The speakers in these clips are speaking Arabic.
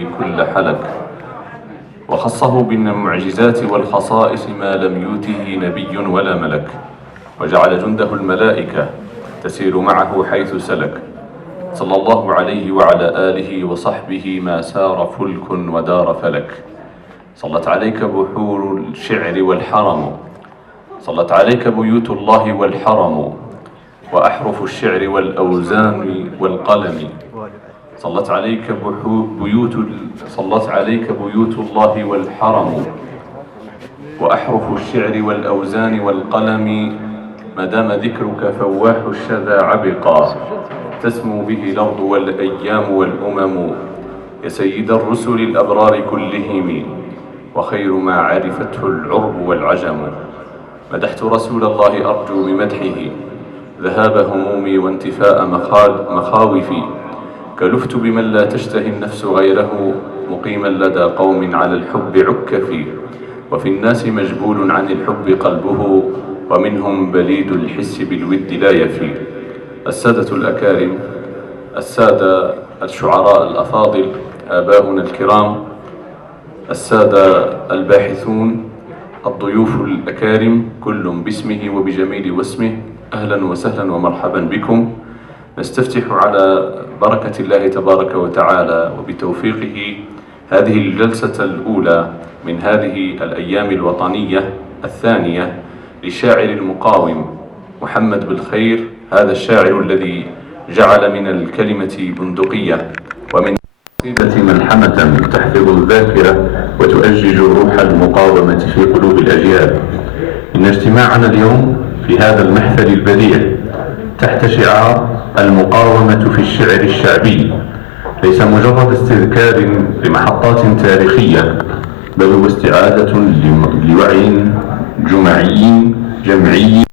كل حلك، وخصه بالمعجزات والخصائص ما لم يوته نبي ولا ملك، وجعل جنده الملائكة تسير معه حيث سلك، صلى الله عليه وعلى آله وصحبه ما سار فلك ودار فلك. صلت عليك بحور الشعر والحرم، صلت عليك بيوت الله والحرم، وأحرف الشعر والأوزان والقلم. صلت عليك بيوت الله والحرم، وأحرف الشعر والأوزان والقلم. ما دام ذكرك فواح الشذا عبقا، تسمو به الأرض والأيام والأمم. يا سيد الرسل الأبرار كلهم، وخير ما عرفته العرب والعجم. مدحت رسول الله أرجو بمدحه ذهاب همومي وانتفاء مخاوفي. كلفت بمن لا تشتهي النفس غيره، مقيما لدى قوم على الحب عكفي. وفي الناس مجبول عن الحب قلبه، ومنهم بليد الحس بالود لا يفي. السادة الأكارم، السادة الشعراء الأفاضل، آباؤنا الكرام، السادة الباحثون، الضيوف الأكارم، كل باسمه وبجميل واسمه، أهلا وسهلا ومرحبا بكم. نستفتح على بركة الله تبارك وتعالى وبتوفيقه هذه الجلسة الأولى من هذه الأيام الوطنية الثانية لشاعر المقاوم محمد بالخير، هذا الشاعر الذي جعل من الكلمة بندقية ومن قصيدة ملحمة تحفظ الذاكرة وتؤجج روح المقاومة في قلوب الأجيال. إن اجتماعنا اليوم في هذا المحفل البديع تحت شعار المقاومة في الشعر الشعبي ليس مجرد استذكار لمحطات تاريخية، بل هو استعادة لوعي جمعي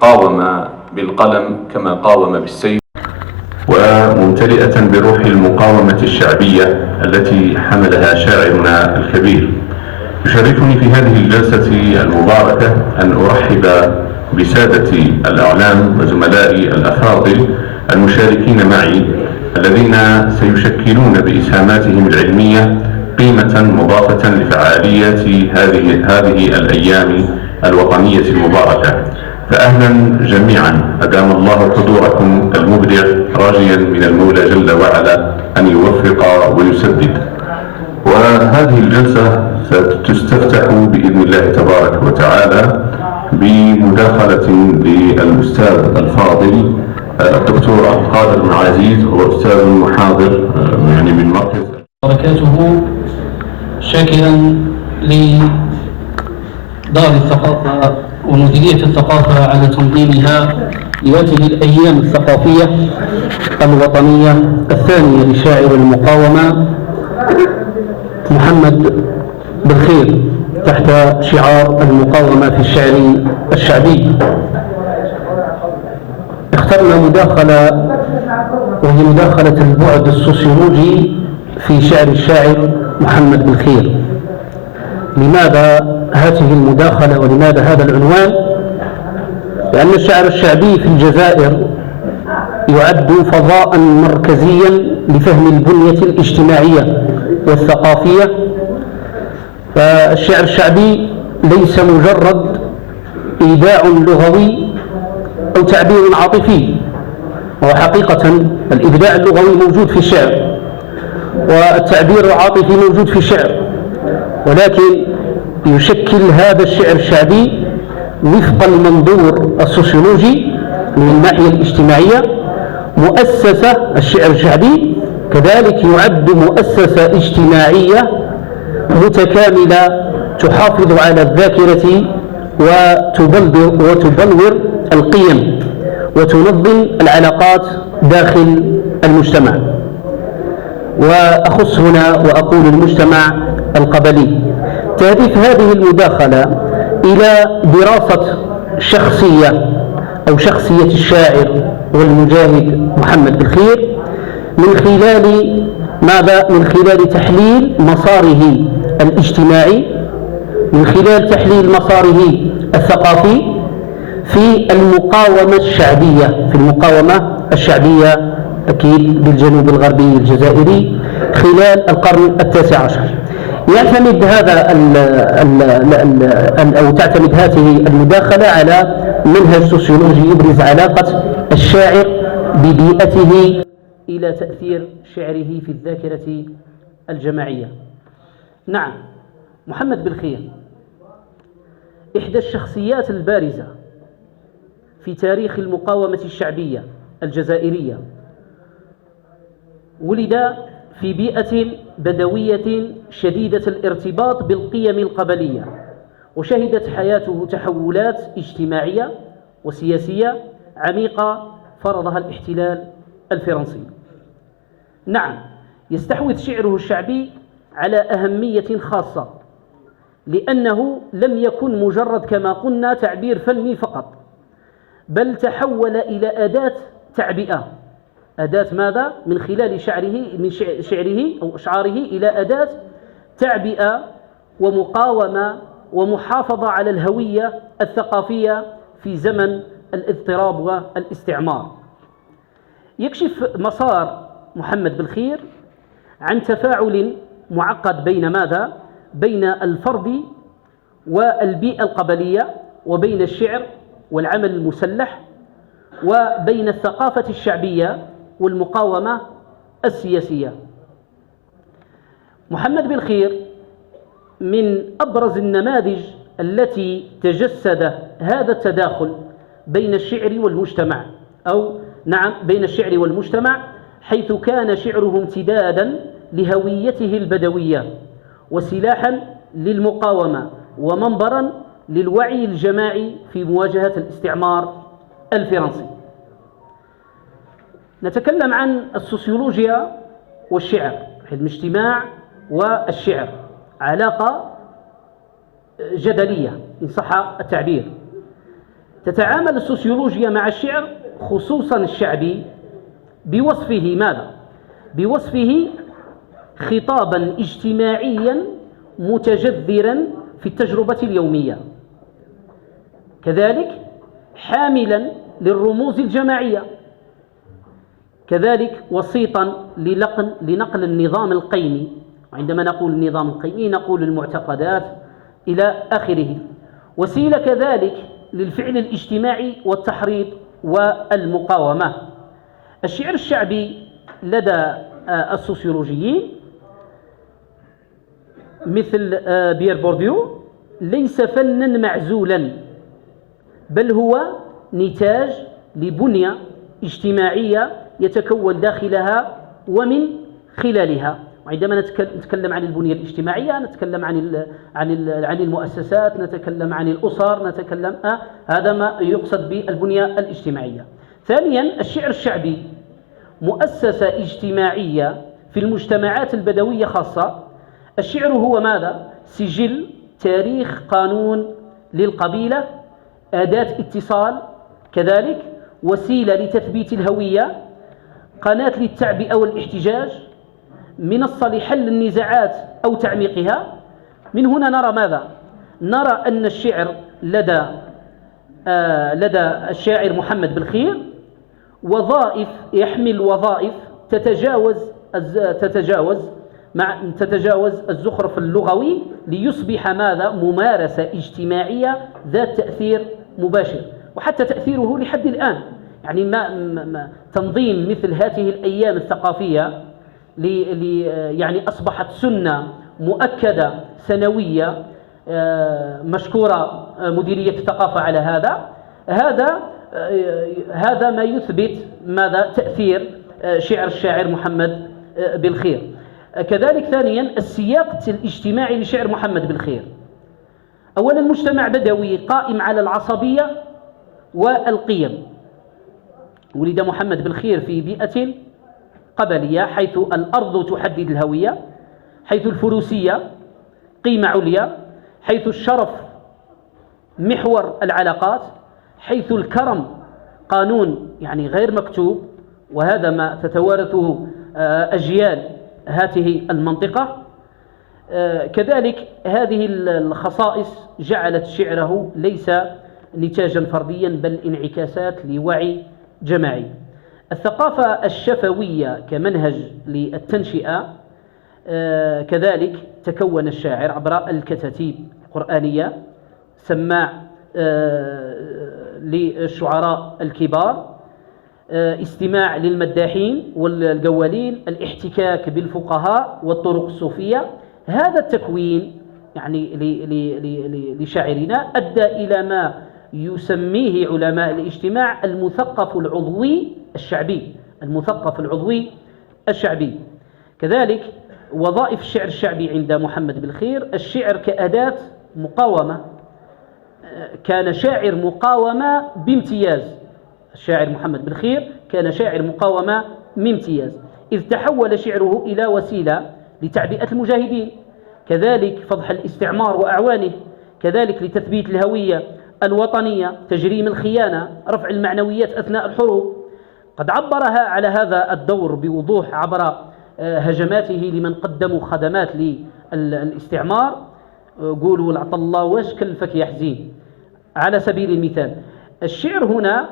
قاوم بالقلم كما قاوم بالسيف، وممتلئة بروح المقاومة الشعبية التي حملها شاعرنا الكبير. يشرفني في هذه الجلسة المباركة أن أرحب بسادة الأعلام وزملائي الأفاضل المشاركين معي، الذين سيشكلون بإسهاماتهم العلمية قيمة مضافة لفعاليات هذه الأيام الوطنية المباركة. فأهلا جميعا، أدام الله حضوركم المبدع، راجيا من المولى جل وعلا أن يوفق ويسدد. وهذه الجلسة ستستفتح بإذن الله تبارك وتعالى بمداخلة للأستاذ الفاضل الدكتور عبد القادر بن عزيز، هو أستاذ محاضر من مركز بركاته، شاكرا لدار الثقافة ومديرية الثقافة على تنظيمها لهذه الأيام الثقافية الوطنية الثانية لشاعر المقاومة محمد بالخير تحت شعار المقاومة في الشعر الشعبي. اخترنا مداخلة وهي مداخلة البعد السوسيولوجي في شعر الشاعر محمد بالخير. لماذا هذه المداخلة ولماذا هذا العنوان؟ لأن الشعر الشعبي في الجزائر يعد فضاء مركزيا لفهم البنية الاجتماعية والثقافية. فالشعر الشعبي ليس مجرد إيداع لغوي أو تعبير عاطفي، وحقيقة الإبداع اللغوي موجود في الشعر والتعبير العاطفي موجود في الشعر، ولكن يشكل هذا الشعر الشعبي وفق المنظور السوسيولوجي من الناحية الاجتماعية مؤسسة. الشعر الشعبي كذلك يعد مؤسسة اجتماعية متكاملة تحافظ على الذاكرة وتبلور القيم وتنظم العلاقات داخل المجتمع، وأخص هنا وأقول المجتمع القبلي. تهدف هذه المداخلة إلى دراسة شخصية أو شخصية الشاعر والمجاهد محمد بالخير من خلال ماذا؟ من خلال تحليل مساره الاجتماعي، من خلال تحليل مساره الثقافي في المقاومة الشعبية، أكيد بالجنوب الغربي الجزائري خلال القرن ال19. يعتمد هذا أو تعتمد هذه المداخلة على منهج سوسيولوجي يبرز علاقة الشاعر ببيئته إلى تأثير شعره في الذاكرة الجماعية. نعم، محمد بالخير إحدى الشخصيات البارزة في تاريخ المقاومة الشعبية الجزائرية. ولد في بيئة بدوية شديدة الارتباط بالقيم القبلية، وشهدت حياته تحولات اجتماعية وسياسية عميقة فرضها الاحتلال الفرنسي. نعم، يستحوذ شعره الشعبي على أهمية خاصة، لأنه لم يكن مجرد كما قلنا تعبير فني فقط، بل تحول إلى أداة تعبئة. أداة ماذا؟ من خلال شعره أو أشعاره إلى أداة تعبئة ومقاومة ومحافظة على الهوية الثقافية في زمن الاضطراب والاستعمار. يكشف مسار محمد بالخير عن تفاعل معقد بين ماذا؟ بين الفرد والبيئة القبلية، وبين الشعر والعمل المسلح، وبين الثقافة الشعبية والمقاومة السياسية. محمد بالخير من أبرز النماذج التي تجسد هذا التداخل بين الشعر والمجتمع، أو نعم بين الشعر والمجتمع، حيث كان شعره امتدادا لهويته البدوية وسلاحا للمقاومة ومنبرا للوعي الجماعي في مواجهة الاستعمار الفرنسي. نتكلم عن السوسيولوجيا والشعر، الاجتماع والشعر علاقة جدلية إن صح التعبير. تتعامل السوسيولوجيا مع الشعر خصوصا الشعبي بوصفه ماذا؟ بوصفه خطابا اجتماعيا متجذرا في التجربة اليومية، كذلك حاملا للرموز الجماعية، كذلك وسيطا لنقل النظام القيمي. وعندما نقول النظام القيمي نقول المعتقدات إلى آخره. وسيلة كذلك للفعل الاجتماعي والتحريض والمقاومة. الشعر الشعبي لدى السوسيولوجيين مثل بيير بورديو ليس فنا معزولا، بل هو نتاج لبنية اجتماعية يتكون داخلها ومن خلالها. وعندما نتكلم عن البنية الاجتماعية نتكلم عن المؤسسات، نتكلم عن الأسر، نتكلم هذا ما يقصد بالبنية الاجتماعية. ثانيا، الشعر الشعبي مؤسسة اجتماعية في المجتمعات البدوية خاصة. الشعر هو ماذا؟ سجل، تاريخ، قانون للقبيلة، أداة اتصال، كذلك وسيلة لتثبيت الهوية، قناة للتعبئة والاحتجاج، منصة لحل النزاعات أو تعميقها. من هنا نرى ماذا؟ نرى أن الشعر لدى الشاعر محمد بالخير يحمل وظائف تتجاوز الزخرف اللغوي ليصبح ماذا؟ ممارسة اجتماعية ذات تأثير مباشر، وحتى تأثيره لحد الآن. يعني تنظيم مثل هذه الأيام الثقافية يعني أصبحت سنة مؤكدة سنوية، مشكورة مديرية الثقافة على هذا ما يثبت ماذا؟ تأثير شعر الشاعر محمد بالخير. كذلك ثانيا، السياق الاجتماعي لشعر محمد بالخير. أولا، مجتمع بدوي قائم على العصبية والقيم. ولد محمد بالخير في بيئة قبلية حيث الأرض تحدد الهوية، حيث الفروسية قيمة عليا، حيث الشرف محور العلاقات، حيث الكرم قانون يعني غير مكتوب، وهذا ما تتوارثه أجيال هذه المنطقة. كذلك هذه الخصائص جعلت شعره ليس نتاجا فرديا بل انعكاسات لوعي جماعي. الثقافة الشفوية كمنهج للتنشئة كذلك تكون الشاعر عبر الكتاتيب القرآنية، سماع للشعراء الكبار، استماع للمداحين والقوالين، الاحتكاك بالفقهاء والطرق الصوفية. هذا التكوين يعني لشاعرنا أدى إلى ما يسميه علماء الاجتماع المثقف العضوي الشعبي، المثقف العضوي الشعبي. كذلك وظائف الشعر الشعبي عند محمد بالخير: الشعر كأداة مقاومة، كان شاعر مقاومة بامتياز. الشاعر محمد بالخير كان شاعر مقاومة بامتياز، إذ تحول شعره إلى وسيلة لتعبئة المجاهدين، كذلك فضح الاستعمار وأعوانه، كذلك لتثبيت الهوية الوطنية، تجريم الخيانة، رفع المعنويات أثناء الحروب. قد عبرها على هذا الدور بوضوح عبر هجماته لمن قدموا خدمات للاستعمار. قولوا لعط الله واش كلفك يا حزين، على سبيل المثال. الشعر هنا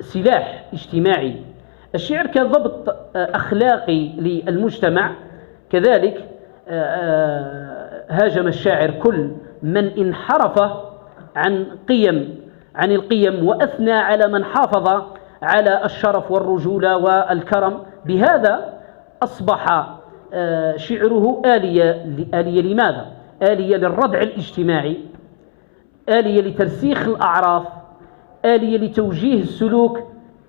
سلاح اجتماعي، الشعر كضبط أخلاقي للمجتمع. كذلك هاجم الشاعر كل من انحرف عن القيم، وأثنى على من حافظ على الشرف والرجولة والكرم. بهذا أصبح شعره آلية لماذا؟ آلية للردع الاجتماعي، آلية لترسيخ الأعراف، آلية لتوجيه السلوك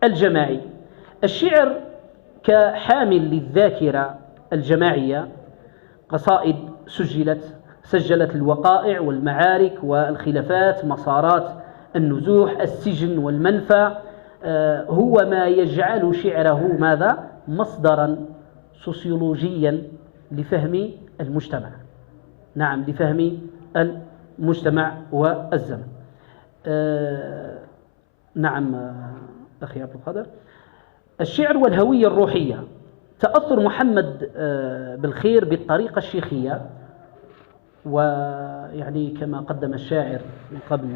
الجماعي. الشعر كحامل للذاكرة الجماعية، قصائد سجلت الوقائع والمعارك والخلافات، مسارات النزوح، السجن والمنفى. هو ما يجعل شعره ماذا؟ مصدرا سوسيولوجيا لفهم المجتمع. نعم، لفهم المجتمع والزمن. نعم أخي عبد القادر. الشعر والهوية الروحية: تأثر محمد بالخير بالطريقة الشيخية، ويعني كما قدم الشاعر من قبل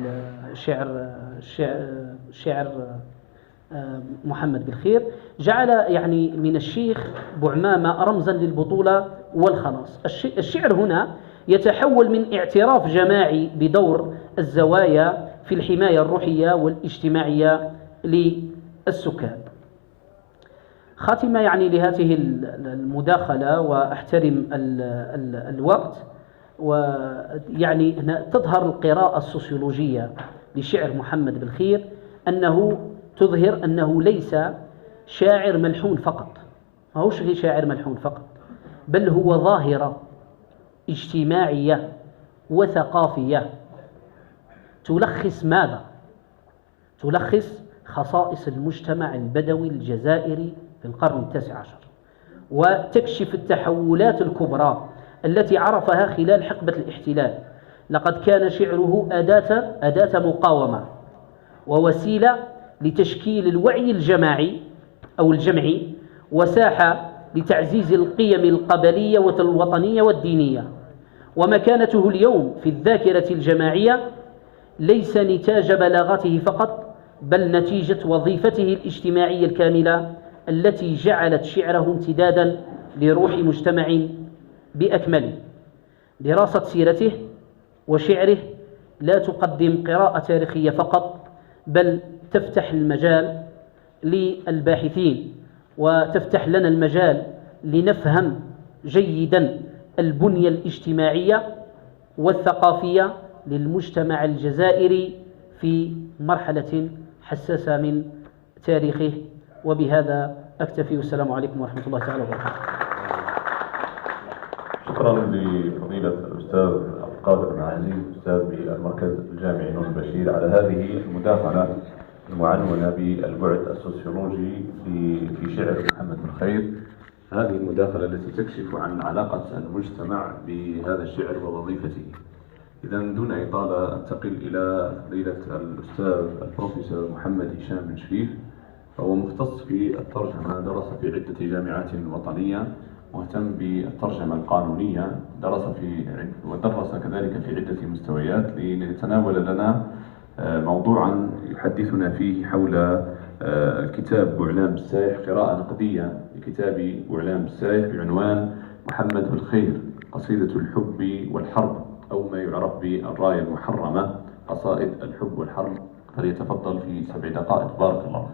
شعر محمد بالخير، جعل يعني من الشيخ بوعمامة رمزا للبطولة والخلاص. الشعر هنا يتحول من اعتراف جماعي بدور الزوايا في الحماية الروحية والاجتماعية للسكان. خاتمة يعني لهذه المداخلة، وأحترم الوقت، ويعني هنا تظهر القراءة السوسيولوجية لشعر محمد بالخير، أنه تظهر أنه ليس شاعر ملحون فقط، ما هوش شاعر ملحون فقط، بل هو ظاهرة اجتماعية وثقافية تلخص ماذا؟ تلخص خصائص المجتمع البدوي الجزائري في القرن التاسع عشر، وتكشف التحولات الكبرى التي عرفها خلال حقبة الاحتلال. لقد كان شعره أداة مقاومة ووسيلة لتشكيل الوعي الجماعي أو الجمعي، وساحة لتعزيز القيم القبلية والوطنية والدينية. ومكانته اليوم في الذاكرة الجماعية ليس نتاج بلاغته فقط، بل نتيجة وظيفته الاجتماعية الكاملة التي جعلت شعره امتدادا لروح مجتمع بأكمله. دراسة سيرته وشعره لا تقدم قراءة تاريخية فقط، بل تفتح المجال للباحثين، وتفتح لنا المجال لنفهم جيدا البنية الاجتماعية والثقافية للمجتمع الجزائري في مرحلة حساسة من تاريخه. وبهذا أكتفي، والسلام عليكم ورحمة الله تعالى وبركاته. شكرا لفضيلة الأستاذ القادر بن عزيز، أستاذ بالمركز الجامعي نور البشير، على هذه المداخلة المعنونة بالبعد السوسيولوجي في شعر محمد بالخير. هذه المداخلة التي تكشف عن علاقة المجتمع بهذا الشعر ووظيفته. إذا دون إطالة أنتقل إلى فضيلة الأستاذ البروفيسور محمد هشام بن شريف، فهو مختص في الترجمة، درس في عدة جامعات وطنية، مهتم بالترجمة القانونية، ودرس كذلك في عدة مستويات، ليتناول لنا موضوعا يحدثنا فيه حول كتاب بوعلام بالسايح، قراءة نقدية لكتاب بوعلام بالسايح بعنوان محمد بالخير قصيدة الحب والحرب أو ما يعرف بالراية المحرمة، قصائد الحب والحرب، فليتفضل في 7 دقائق. بارك الله.